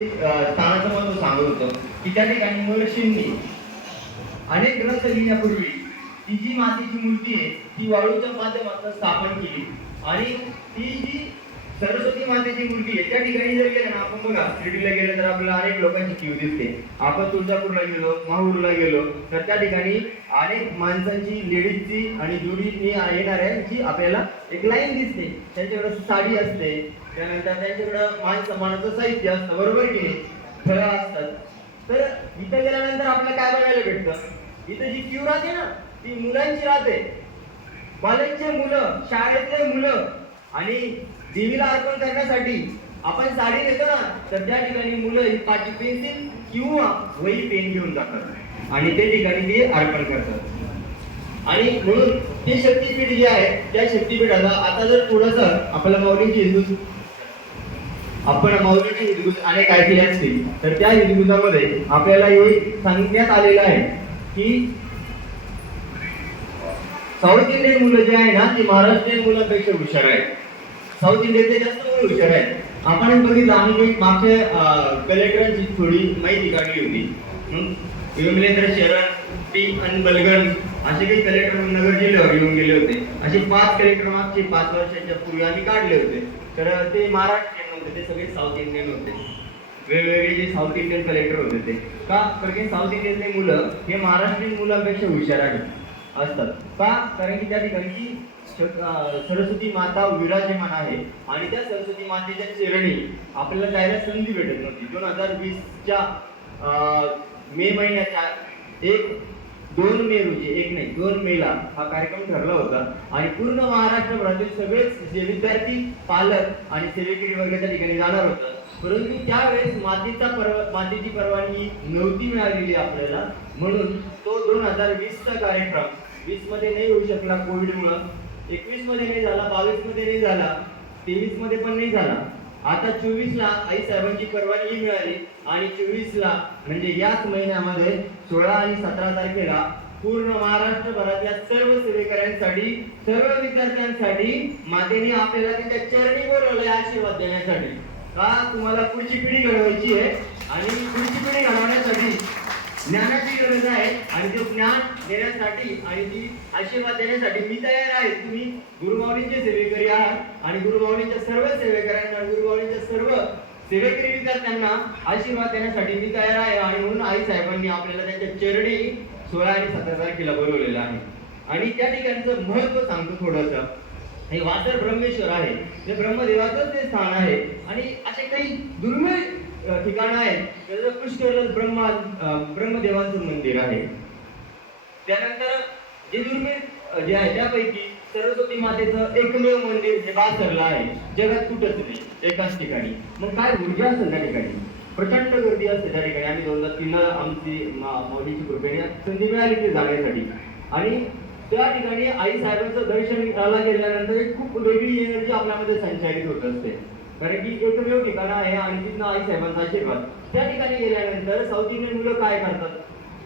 स्थानाचं महत्त्व सांगत होतं की त्या ठिकाणी महर्षींनी अनेक ग्रंथ लिहिण्यापूर्वी ती जी मातीची मूर्ती आहे ती वाळूच्या माध्यमातून स्थापन केली. आणि ती जी सरस्वती मातेची मूर्ती आहे. त्या ठिकाणी जर गेलं ना आपण बघा शिर्डीला गेलं तर आपल्याला अनेक लोकांची क्यू दिसते. आपण तुळजापूरला गेलो माहूरला गेलो तर त्या ठिकाणी अनेक माणसांची लेडीजची आणि जोडीनी येणाऱ्यांची आपल्याला एक लाईन दिसते. त्यांच्याकडं साडी असते. त्यानंतर त्यांच्याकडं मान सन्मानाचं साहित्य असतं. बरोबर की नाही? फळं असतात. तर इथं गेल्यानंतर आपल्याला काय बघायला भेटतं? इथं जी क्यू राहते ना ती मुलांची राहते. कॉलेजचे मुलं शाळेतले मुलं आणि देवीला अर्पण करण्यासाठी आपण साडी देतो ना तर त्या ठिकाणी मुलं ही पाठी पेन्सिल किंवा वही पेन घेऊन जातात. आणि ते ठिकाणी ते अर्पण करतात. आणि म्हणून ते शक्तीपीठ जे आहे त्या शक्तीपीठाला आता जर थोडस आपल्या माऊलींची हिंदू आपण माऊलीची हिंदू काय केले असतील तर त्या हिंदुतामध्ये आपल्याला हे सांगण्यात आलेलं आहे की साऊथ इंडियन मुलं जे आहे ना ती महाराष्ट्रीयन मुलांपेक्षा हुशार आहेत. साऊथ इंडियनचे जास्त मुलं हुशार आहेत. आपण बघितलं आम्ही मागच्या कलेक्टरांची थोडी माहिती काढली होती. विमलेंद्र शरण पी आणि बलगण असे काही कलेक्टर नगर जिल्ह्यावर येऊन गेले होते. असे पाच कलेक्टर मागचे पाच वर्षाच्या पूर्वी आम्ही काढले होते. तर ते महाराष्ट्रीयन नव्हते ते सगळे साऊथ इंडियन होते. वेगवेगळे जे साऊथ इंडियन कलेक्टर होते ते. का? कारण की साऊथ इंडियनचे मुलं हे महाराष्ट्रीयन मुलांपेक्षा हुशार आहेत. असतात. का? कारण की त्या ठिकाणी सरस्वती माता विराजमान आहे आणि त्या सरस्वती मातेच्या चरणी आपल्याला जायला संधी भेटत नव्हती. दोन हजार वीसच्या मे महिन्याच्या एक दोन मे रोजी एक नाही दोन मेला हा कार्यक्रम ठरला होता. आणि पूर्ण महाराष्ट्रभरातील सगळेच जे विद्यार्थी पालक आणि सेवेकरी वगैरे त्या ठिकाणी जाणार होतं. परंतु त्यावेळेस मातीचा परवा मातीची परवानगी नव्हती मिळालेली आपल्याला. म्हणून तो दोन हजार वीसचा कार्यक्रम वीसमध्ये नाही होऊ शकला कोविडमुळं एकवीसमध्ये नाही झाला बावीसमध्ये नाही झाला तेवीसमध्ये पण नाही झाला. आता चोवीस ला आई साहेबांची परवानगी मिळाली आणि चोवीस ला म्हणजे याच महिन्यामध्ये सोळा आणि सतरा तारखेला पूर्ण महाराष्ट्रभरातल्या सर्व सेवेकऱ्यांसाठी सर्व विद्यार्थ्यांसाठी मातेने आपल्याला त्याच्या चरणी बोलवलंय आशीर्वाद देण्यासाठी. का? तुम्हाला पुढची पिढी घडवायची आहे आणि पुढची पिढी घडवण्यासाठी ज्ञानाची गरज आहे आणि ते ज्ञान देण्यासाठी आणि ती आशीर्वाद देण्यासाठी मी तयार आहे. तुम्ही गुरुमाऊलींचे सेवेकरी आहात आणि गुरुमाऊलींच्या सर्व सेवेकऱ्यांना गुरुमाऊलींच्या सर्व सेवेकरी विद्यार्थ्यांना आशीर्वाद देण्यासाठी मी तयार आहे आणि म्हणून आई साहेबांनी आपल्याला त्यांच्या चरणी सोळा आणि सतरा तारखेला बोलवलेलं आहे. आणि त्या ठिकाणचं महत्त्व सांगतो थोडस. हे वासर ब्रह्मेश्वर आहे. ते ब्रह्मदेवाचं ते स्थान आहे. आणि असे काही दुर्मिळ ठिकाणं आहे. त्याचं पुष्कर ब्रह्मा ब्रह्मदेवांचं ब्रह्मदेवाचं मंदिर आहे. त्यानंतर जे दुर्मिळ जे आहे त्यापैकी सरस्वती मातेचं एकमेव मंदिर हे बासरला आहे. जगात कुठंच नाही. एकाच ठिकाणी. मग काय ऊर्जा असेल त्या ठिकाणी? प्रचंड गर्दी असते त्या ठिकाणी. आम्ही दोन हजार तीन आमची मा- कृपेने संधी मिळाली ती जाण्यासाठी. आणि त्या ठिकाणी आई साहेबांचं दर्शन घ्यायला गेल्यानंतर एक खूप वेगळी एनर्जी आपल्यामध्ये संचारित होत असते. कारण की एकमेव ठिकाण आहे आणि तिथनं आई साहेबांचा आशीर्वाद. त्या ठिकाणी गेल्यानंतर साऊथ इंडियन मुलं काय करतात?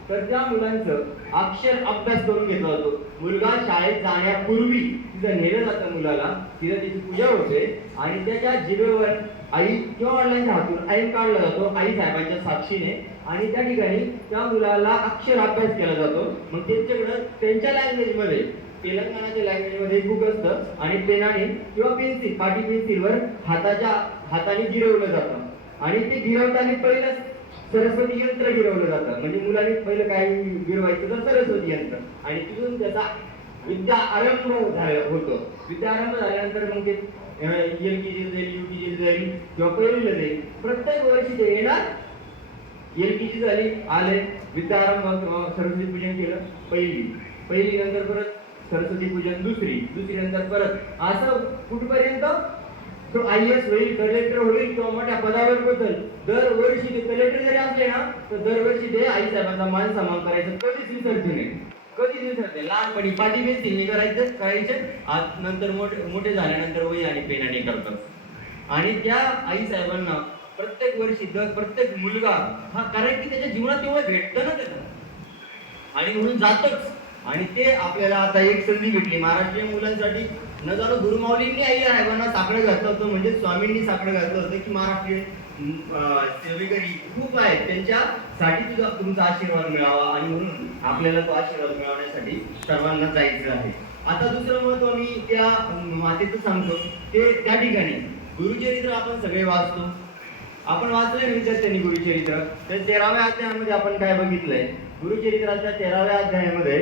तर त्या मुलांचं अक्षर अभ्यास करून घेतला जातो. मुलगा शाळेत जाण्यापूर्वी तिथं नेलं जातं मुलाला तिथं तिची पूजा होते आणि त्याच्या जिभेवर आई किंवा वडिलांच्या हातून आई काढला जातो आई साहेबांच्या साक्षीने. आणि त्या ठिकाणी त्या मुलाला अक्षर अभ्यास केला जातो. मग त्यांच्याकडं त्यांच्या लँग्वेजमध्ये तेलंगणाच्या लँग्वेजमध्ये बुक असतं आणि पेनाने किंवा पेन्सिल पाटी पेन्सिलवर हाताच्या हाताने गिरवलं जातं. आणि ते गिरवताना पहिलं सरस्वती यंत्र गिरवलं जातं. म्हणजे मुलांनी पहिलं काय गिरवायचं तर सरस्वती यंत्र. आणि तिथून त्याचा विद्या आरंभ झाला होतो. विद्या आरंभ झाल्यानंतर मग ते एल के जी जाईल यू के जी जाईल किंवा पहिलीला जाईल प्रत्येक वर्षी ते येणार. एल के जी झाली आले विद्या आरंभ सरस्वती पूजन केलं. पहिली. पहिली नंतर परत सरस्वती पूजन दुसरी दुसरी नंतर परत. असं कुठपर्यंत? तो आय एस होईल कलेक्टर होईल किंवा मोठ्या पदावर बदल दरवर्षी ते कलेक्टर जरी असले ना तर दरवर्षी ते आई साहेबांचा मान सन्मान करायचं. कधीच विसरते नाही. कधीच विसरते लहानपणी पाठी पेन्सिलने करायचं करायचे आज नंतर मोठे मोठे झाल्यानंतर वही आणि पेनाने करतात. आणि त्या आई साहेबांना प्रत्येक वर्षी दर प्रत्येक मुलगा हा कारण की त्याच्या जीवनात तेवढं भेटतं ना त्याला. आणि म्हणून जातच. आणि ते आपल्याला आता एक संधी भेटली. महाराष्ट्रीय मुलांसाठी न जाणं गुरुमाऊलींनी आई साहेबांना साकडं घातलं होतं म्हणजे स्वामींनी साकडं घातलं होतं की महाराष्ट्रीय सेवेकरी खूप आहेत. त्यांच्यासाठी तुझा तुमचा आशीर्वाद मिळावा आणि म्हणून आपल्याला तो आशीर्वाद मिळवण्यासाठी सर्वांना जायचं आहे. आता दुसरं महत्त्व मी त्या मातेचं सांगतो. ते त्या ठिकाणी गुरुचरित्र आपण सगळे वाचतो. आपण वाचलंय विचार त्यांनी गुरुचरित्र. तर तेराव्या अध्यायामध्ये आपण काय बघितलंय? गुरुचरित्राच्या तेराव्या अध्यायामध्ये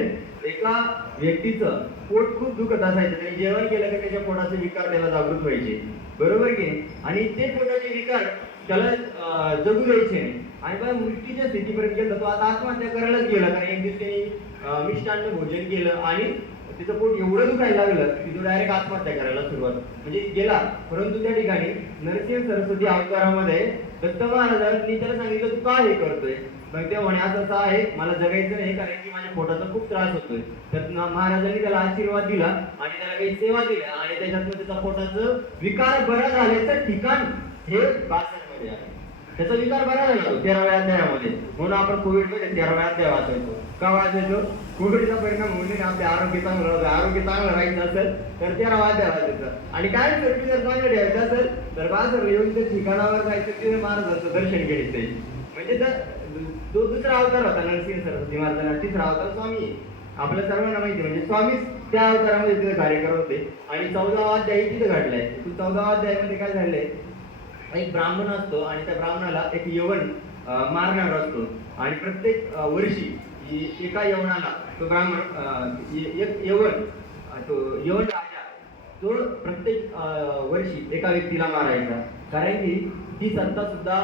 एका व्यक्तीचं पोट खूप दुखत असायचं. त्याने जेवण केलं की त्याच्या पोटाचे विकार त्याला जागृत व्हायचे. बरोबर की आणि ते पोटाचे विकार त्याला जगू द्यायचे आणि बघा मृत्यूच्या स्थितीपर्यंत गेला तो आता आत्महत्या करायलाच गेला. कारण एक दिवस त्यांनी मिष्टान्न भोजन केलं आणि तिचं पोट एवढं दुखायला लागलं की तो डायरेक्ट आत्महत्या करायला सुरुवात म्हणजे गेला. परंतु त्या ठिकाणी नरसिंह सरस्वती अवतारामध्ये दत्त महाराजांनी त्याला सांगितलं तू का हे करतोय? मग ते म्हणे असं असं आहे. मला जगायचं नाही कारण की माझ्या पोटाचा खूप त्रास होतोय. तर महाराजांनी त्याला आशीर्वाद दिला आणि त्याला काही सेवा दिल्या आणि त्याच्यातनं त्याचा पोटाचं विकार बरा झाल्याचं ठिकाण हे बासरमध्ये आहे. त्याचा विकार बरा झाला तेराव्या अध्यायामध्ये म्हणून आपण कोविडमध्ये तेराव्या अध्याय वाचायचो का वाचायचो कोविडचा परिणाम होऊन आपले आरोग्य चांगलं राहतं. आरोग्य चांगलं राहायचं असेल तर तेराव्या अध्याय वाचायचं आणि काय सर्वी जर चांगलं ठेवायचं असेल तर बाजार येऊन त्या ठिकाणावर जायचं तिथे महाराजांचं दर्शन घ्यायचं म्हणजे तर तो दुसरा अवतार होता नरसिंह सरस्वती महाराजांना तिसरा अवतार स्वामी आपल्या सर्वांना माहिती म्हणजे स्वामीच त्या अवतारामध्ये तिथे कार्य करत होते. आणि चौदावा अध्याय तिथे घडलाय. तू चौदावा अध्यायामध्ये काय झालंय? एक ब्राह्मण असतो आणि त्या ब्राह्मणाला एक यवन मारणार असतो. आणि प्रत्येक वर्षी एका यवनाला तो ब्राह्मण एक यवन तो यवन राजा तो प्रत्येक वर्षी एका व्यक्तीला मारायचा. कारण की ती सत्ता सुद्धा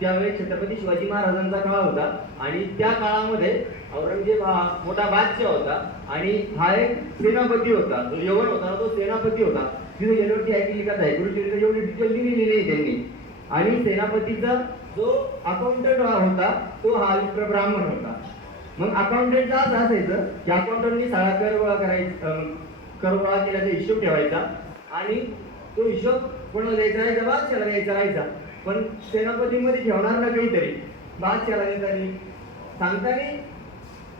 त्यावेळी छत्रपती शिवाजी महाराजांचा काळ होता आणि त्या काळामध्ये औरंगजेब हा मोठा बादशाह होता आणि हा एक सेनापती होता. जो यवन होता ना, तो सेनापती होता. तिथे गेल्यावरती ऐकली कथा आहे गुरुचरित्र एवढी डिटेल दिलेली नाही त्यांनी. आणि सेनापतीचा जो अकाउंटंट होता तो हा विप्र ब्राह्मण होता. मग अकाउंटंटचा असं असायचं की अकाउंटंटनी साळा कर गोळा करायचा अं, कर गोळा केल्याचा हिशोब ठेवायचा आणि तो हिशोब कोणाला द्यायचा राहायचा? बादशाला द्यायचा राहायचा. पण सेनापतीमध्ये ठेवणार ना काहीतरी बादशाला त्यांनी नाही सांगताना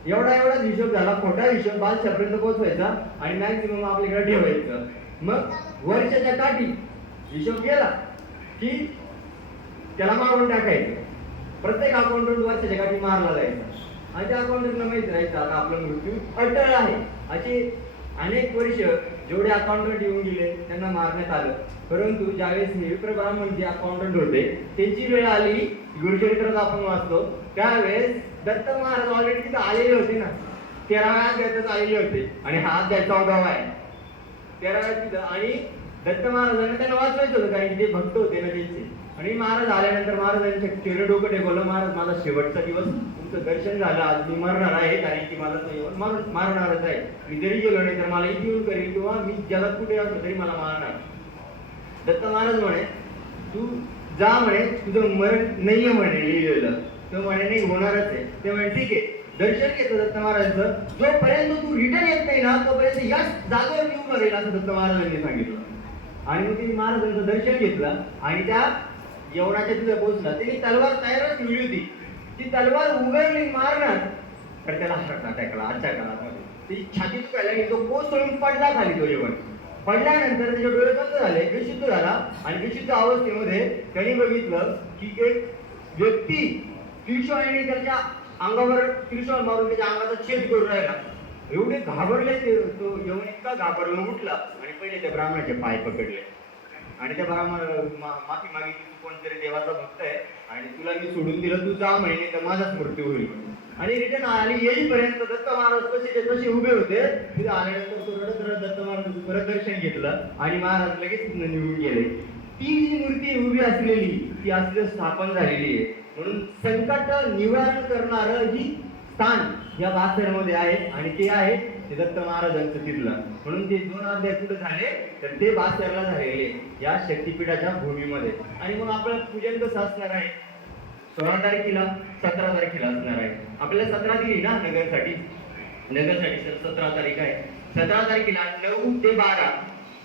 एवढा एवढाच हिशोब झाला खोटा हिशोब बादशापर्यंत पोहोचवायचा आणि मॅक्झिमम आपल्याकडे ठेवायचं. मग वर्षाच्या काठी हिशोब गेला की त्याला मारून टाकायचं. प्रत्येक अकाउंटंट वर्षाच्या काठी मारला जायचा. आणि त्या अकाउंटंटला माहीत राहायचं आता आपला मृत्यू अटळ आहे. अशी अनेक वर्ष जेवढे अकाउंटंट येऊन गेले त्यांना मारण्यात आलं. परंतु ज्यावेळेस हे ब्राह्मण जे अकाउंटंट होते त्यांची वेळ आली गुरुचरित्रात आपण वाचतो. त्यावेळेस दत्त महाराज ऑलरेडी तिथे आलेले होते ना. तेराव्या अध्यायातच आलेले होते. आणि हा अध्याय चौदावा आहे. तेराव्या तिथं आणि दत्त महाराजांना त्यांना वाचवायचं होतं कारण की ते भक्त होते ना त्यांचे. आणि महाराज आल्यानंतर महाराजांच्या चेहरे डोकं टेकवलं महाराज माझा शेवटचा दिवस दर्शन झालं आज मी मरणार आहे कारण की मला तो येऊन मारून मारणारच आहे. मी जरी गेलो नाही तर मला इथे येऊन करेल किंवा मी जगात कुठे असलो तरी मला मारणार. दत्त महाराज म्हणे तू जा म्हणे तुझं मरण नाहीये म्हणे लिहिलेलं. तो म्हणे नाही होणारच आहे. ते म्हणे ठीक आहे दर्शन घेतो दत्त महाराजांचं. जोपर्यंत तू रिटर्न येत नाही ना तोपर्यंत याच जागेवर येऊ उभं राहील असं दत्त महाराजांनी सांगितलं. आणि मग तिने महाराजांचं दर्शन घेतलं आणि त्या यवनाच्या तिथे पोहोचला. त्यांनी तलवार तयारच ठेवली होती. ती तलवार उघडली मारणार. तर त्याला हरणार त्या काळात आजच्या काळामध्ये ती छातीत दुखायला की तो कोसळून पडला खाली तो जेवण पडल्यानंतर त्याचे डोळे बंद झाले बेशुद्ध झाला आणि बेशुद्ध अवस्थेमध्ये त्यांनी बघितलं की एक व्यक्ती त्रिशूळाने त्याच्या अंगावर त्रिशूळ मारून त्याच्या अंगाचा छेद करून राहिला. एवढे घाबरले ते तो येऊन इतका घाबरला उठला आणि पहिले त्या ब्राह्मणाचे पाय पकडले. आणि त्या ब्राह्मण माफी मागितली तू कोणतरी देवाचा भक्त आहे. आणि तुला मी सोडून दिलं तू जा महिने तर माझाच मृत्यू होईल. आणि रिटर्न आली येईपर्यंत दत्त महाराज कसे कसे उभे होते तिथे आल्यानंतर तो रडत रडत दत्त महाराजांचं परत दर्शन घेतलं आणि महाराज लगेच निघून गेले. ती जी मूर्ती उभी असलेली ती असली स्थापन झालेली आहे. म्हणून संकट निवारण करणारं ही स्थान या बासरमध्ये आहे आणि ते आहे ते दत्त महाराजांचं तिथलं. म्हणून ते दोन अध्याय कुठे झाले तर ते बासरला झालेले या शक्तीपीठाच्या भूमीमध्ये. आणि मग आपलं पूजन कसं असणार आहे? सोळा तारखेला सतरा तारखेला असणार आहे. आपल्याला सतरा दिली ना नगरसाठी? नगरसाठी सतरा तारीख आहे. सतरा तारखेला नऊ ते बारा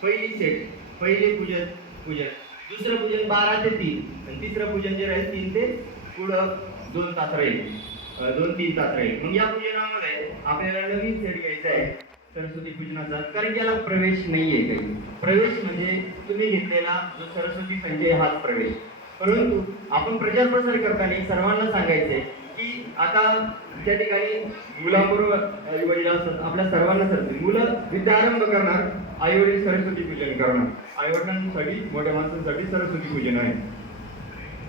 पहिली सेट पहिले पूजन पूजन. दुसरं पूजन बारा ते तीन. आणि तिसरं पूजन जे राहील तीन ते पुढं दोन तास राहील. दोन तीन तास राहील मग या पूजनामध्ये आपल्याला नवीन सेट घ्यायचा आहे. सरस्वती पूजनाचा. कारण याला प्रवेश नाहीये काही. प्रवेश म्हणजे तुम्ही घेतलेला जो सरस्वती संजय हाच प्रवेश. परंतु आपण प्रचार प्रसार करताना सर्वांना सांगायचंय की आता त्या ठिकाणी मुलांबरोबर आई वडील असतात आपल्या सर्वांना सरते मुलं विद्यारंभ करणार आई वडील सरस्वती पूजन करणार. आई वडिलांसाठी मोठ्या माणसांसाठी सरस्वती पूजन आहे.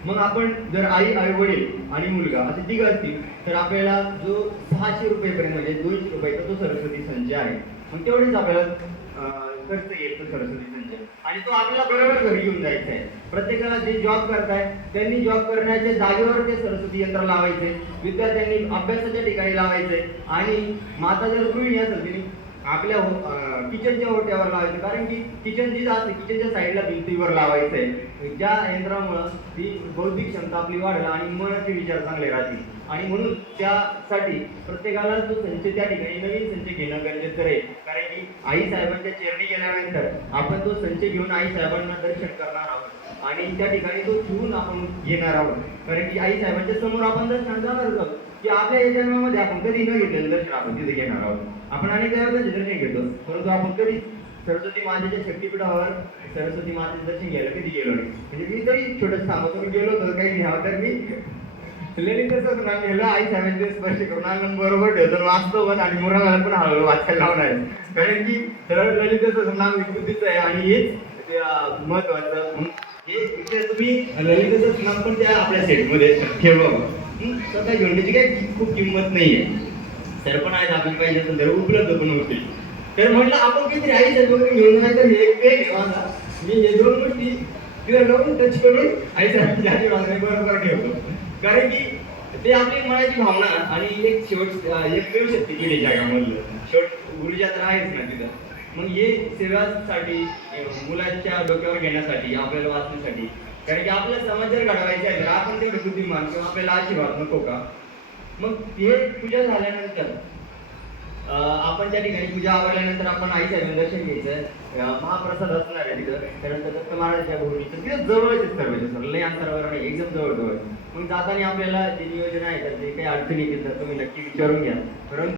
मग आपण जर आई आई वडील आणि मुलगा असे तिघ असतील तर आपल्याला जो सहाशे रुपयेपर्यंत म्हणजे दोनशे रुपयाचा तो सरस्वती संच आहे. मग तेवढेच आपल्याला खर्च येईल तो सरस्वती संच आणि तो आपल्याला बरोबर घरी घेऊन जायचा आहे. प्रत्येकाला जे जॉब करताय त्यांनी जॉब करण्याच्या जागेवर ते सरस्वती यंत्र लावायचे. विद्यार्थ्यांनी अभ्यासाच्या ठिकाणी लावायचे. आणि माता जर गृहिणी असेल तिने आपल्या किचनच्या ओट्यावर लावायचं. कारण की किचन जी असते किचनच्या साईडला भिंतीवर लावायचं आहे ज्या यंत्रामुळं ती बौद्धिक क्षमता आपली वाढेल आणि मनाचे विचार चांगले राहतील. आणि म्हणून त्यासाठी प्रत्येकाला जो संच त्या ठिकाणी नवीन संच घेणं गरजेचं आहे. कारण की आई साहेबांच्या चरणी गेल्यानंतर आपण तो संच घेऊन आई साहेबांना दर्शन करणार आहोत. आणि त्या ठिकाणी तो ठेवून आपण घेणार आहोत. कारण की आई साहेबांच्या समोर आपण दर्शन जाणारच आहोत. की आपल्या या जन्मामध्ये आपण कधी न घेतलेलं दर्शन आपण तिथे घेणार आहोत. आपण अनेक जणांचं दर्शन घेतो. परंतु आपण कधी सरस्वती मातेच्या शक्तीपीठावर सरस्वती मातेचं दर्शन घ्यायला कधी गेलो नाही. म्हणजे मी तरी छोटं सांगतो मी गेलो होतो काही घ्यावं तर मी ललितच नाम गेलो आई साहेबांचे स्पर्श करून आनंद बरोबर ठेवतो वाचतो पण आणि मुराला पण हळूहळू वाचायला लावणार आहे. कारण की सरळ ललितच नाम विकृतीचं आहे आणि हेच महत्वाचं हे? इथे तुम्ही ललितच नाम पण त्या आपल्या सेटमध्ये ठेवावं स्वतः घेऊन त्याची काही खूप किंमत नाहीये. तर पण आहेत आपली पाहिजे तर तर उपलब्ध पण होतील तर म्हटलं आपण किती आई सर वगैरे घेऊन नाही तर हे एक पेन माझा मी हे दोन गोष्टी तिला लावून टच करून आई सर जाती मागणी बरोबर ठेवतो. कारण की ते आपली मनाची भावना आणि एक शेवट एक मिळू शकते पिढी जगामधलं शेवट ऊर्जा तर आहेच ना तिथं. मग हे सेवासाठी मुलांच्या डोक्यावर घेण्यासाठी आपल्याला वाचण्यासाठी. कारण की आपल्या समाज जर घडवायचे आहे. तर आपण तेवढे बुद्धिमान किंवा आपल्याला आशीर्वाद नको का? मग ते पूजा झाल्यानंतर आपण त्या ठिकाणी पूजा आवडल्यानंतर आपण आईचं साहेब दर्शन घ्यायचं. महाप्रसाद असणार आहे तिथं. त्यानंतर दत्त महाराजांच्या भूमीचं तिथं जवळच आहे सर लय अंतरावर नाही एकदम जवळ जवळ मग जाताना आपल्याला जे नियोजन आहे तर जे काही अडचणी येतील तर तुम्ही नक्की विचारून घ्या. परंतु